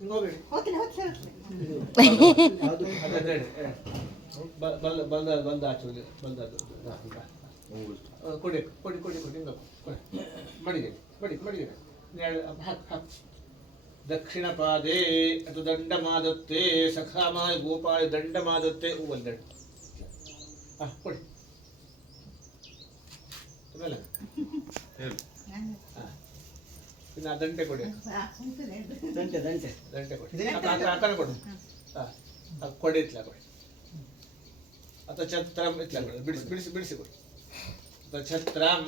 ಹೋಗಬೇಡಿ ಬಂದ ಆಚೆ ಬಂದ ಕೊಡಿ ಕೊಡಿ ಕೊಡಿ ಕೊಡಿ ಮಡಿಗೆ ಮಡಿ ಮಡಿಗೆ ದಕ್ಷಿಣ ಪಾದೇ ಅದು ದಂಡ ಮಾದತ್ತೆ ಸಖಾಮಾಯ ಗೋಪಾಳಿ ದಂಡ ಮಾದತ್ತೆ ಹೂವಲ್ ದಂಡ ಕೊಡಿ ಆಮೇಲೆ ಇನ್ನು ಆ ದಂಟೆ ಕೊಡಿ ದಂಟೆ ದಂಟೆ ದಂಟೆ ಕೊಡಿ ಆತನ ಕೊಡಿ ಕೊಡಿ ಇತ್ಲ ಕೊಡಿ ಅಥವಾ ಛತ್ರಂ ಇತ್ಲ ಕೊಡಿ ಬಿಡಿಸಿ ಬಿಡಿಸಿ ಬಿಡಿಸಿ ಕೊಡಿ ಅಥವಾ ಛತ್ರಂ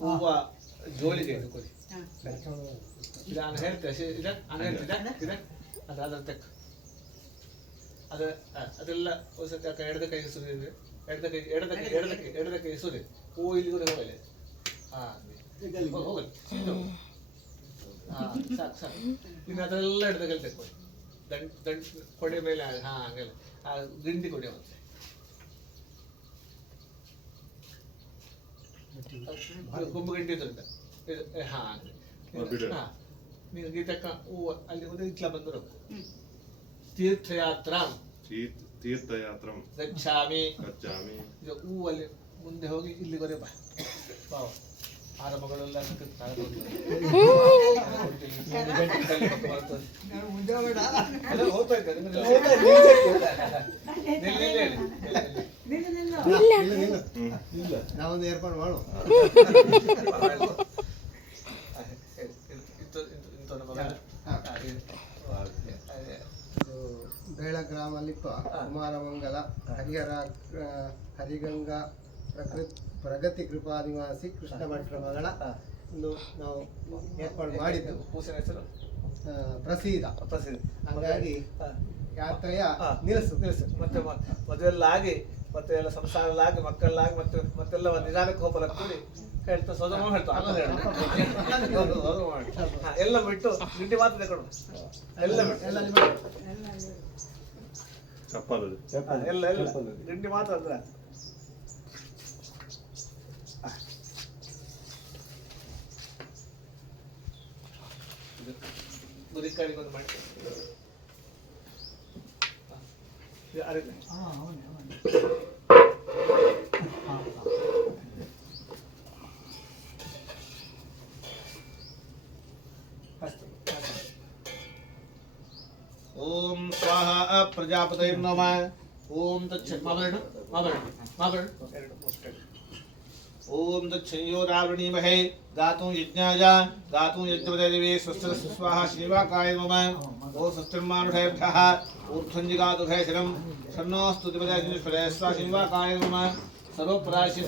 ಹೂವ ಜೋಳಿಗೆ ಕೊಡಿ ಇದು ನಾನು ಹೇಳ್ತೇನೆ ಇದೆ ನಾನು ಹೇಳ್ತಿದ್ದೆ ಇದೆ ಅದು ಅದರ ತೆಕ್ಕ ಅದು ಅದೆಲ್ಲ ಹೊಸಕ್ಕೆ ಅಕ್ಕ ಎಡದ ಕೈಗೆ ಸುರಿದ್ರೆ ಎಡದ ಕೈ ಸುರಿ ಹೂವು ಇಲ್ಲಿಗೂ ಹೋಗಲಿ ಹೋಗಲಿ ಸಾಕು ಸಾಕು ಇನ್ನು ಅದೆಲ್ಲ ಎಡದ ಕೈ ತೆಕ್ಕೊಳ್ಳಿ ದಂಡ ಕೊಡೆ ಮೇಲೆ ಹಂಗೆಲ್ಲ ಆ ಗಿಂಡಿ ಕೊಡಿ ಮತ್ತೆ ಕೊಂಬು ಗಂಟೆ ಇದ್ರಿಂದ ನೀವು ಗೀತಕ್ಕ ಹೂವು ಅಲ್ಲಿ ಒಂದು ಇಟ್ಲ ಬಂದರು ತೀರ್ಥಯಾತ್ರಾ ಗಚ್ಚಾಮಿ ಈಗ ಹೂವಲ್ಲಿ ಮುಂದೆ ಹೋಗಿ ಇಲ್ಲಿವರೆ ಬಾ ಆರ ಮಗಳೆಲ್ಲ ಹೋಗ್ತಾ ಇದ್ದಾರೆ ನಾವೊಂದು ಏರ್ಪಾಡು ಮಾಡು ಬೇಳಗ್ರಾಮ ಲಿಪ್ಪ ಕುಮಾರಮಂಗಲ ಹರಿಹರ ಹರಿಗಂಗಾ ಪ್ರಗತಿ ಕೃಪಾ ನಿವಾಸಿ ಕೃಷ್ಣ ಭಟ್ರ ಮಗಳ ಒಂದು ನಾವು ಏರ್ಪಾಡು ಮಾಡಿದ್ದು ಹೆಸರು ಪ್ರಸೀದ ಹಾಗಾಗಿ ಯಾತ್ರೆಯ ನಿಲ್ಲಿಸು ಮತ್ತೆ ಮದುವೆಲ್ಲ ಆಗಿ ಮತ್ತೆ ಎಲ್ಲ ಸಂಸಾರ ಆಗಿ ಮಕ್ಕಳಾಗಿ ಮತ್ತೆಲ್ಲ ಒಂದು ನಿಧಾನಕ್ಕೆ ಹೋಗಲ್ಲ ಕೂಡಿ ಹೇಳ್ತಾ ಸೋದಮ ಹೇಳ್ತಾ ಎಲ್ಲ ಬಿಟ್ಟು ಗಿಂಡಿ ಮಾತ್ರ ತಗೊಂಡು ಎಲ್ಲ ಬಿಟ್ಟು ಎಲ್ಲ ಎಲ್ಲ ಗಿಂಡಿ ಮಾತ್ರ ಅಂದ್ರೆ ಮುದಿಕಾಡಿಗೆ ಒಂದು ಮಾಡಿ ಓಂ ಸ್ವಾಹ ಪ್ರಜಾಪತಯೇ ನಮಃ ಓಂ ತಚ್ಛತ್ ಓಂ ತಚ್ಛಯೋ ರಾವಣೀಮಹೇ गातुं यज्ञाय गातुं यज्ञपदेवी स्वस्ति स्वाहा शिवाकाय नमः ओम सत्यमानुषेभ्यः ऊर्ध्वञ्जिगातु भैशरं शन्नो स्तुतिपदे स्वाहा शिवाकाय नमः सर्वप्रायश्चित्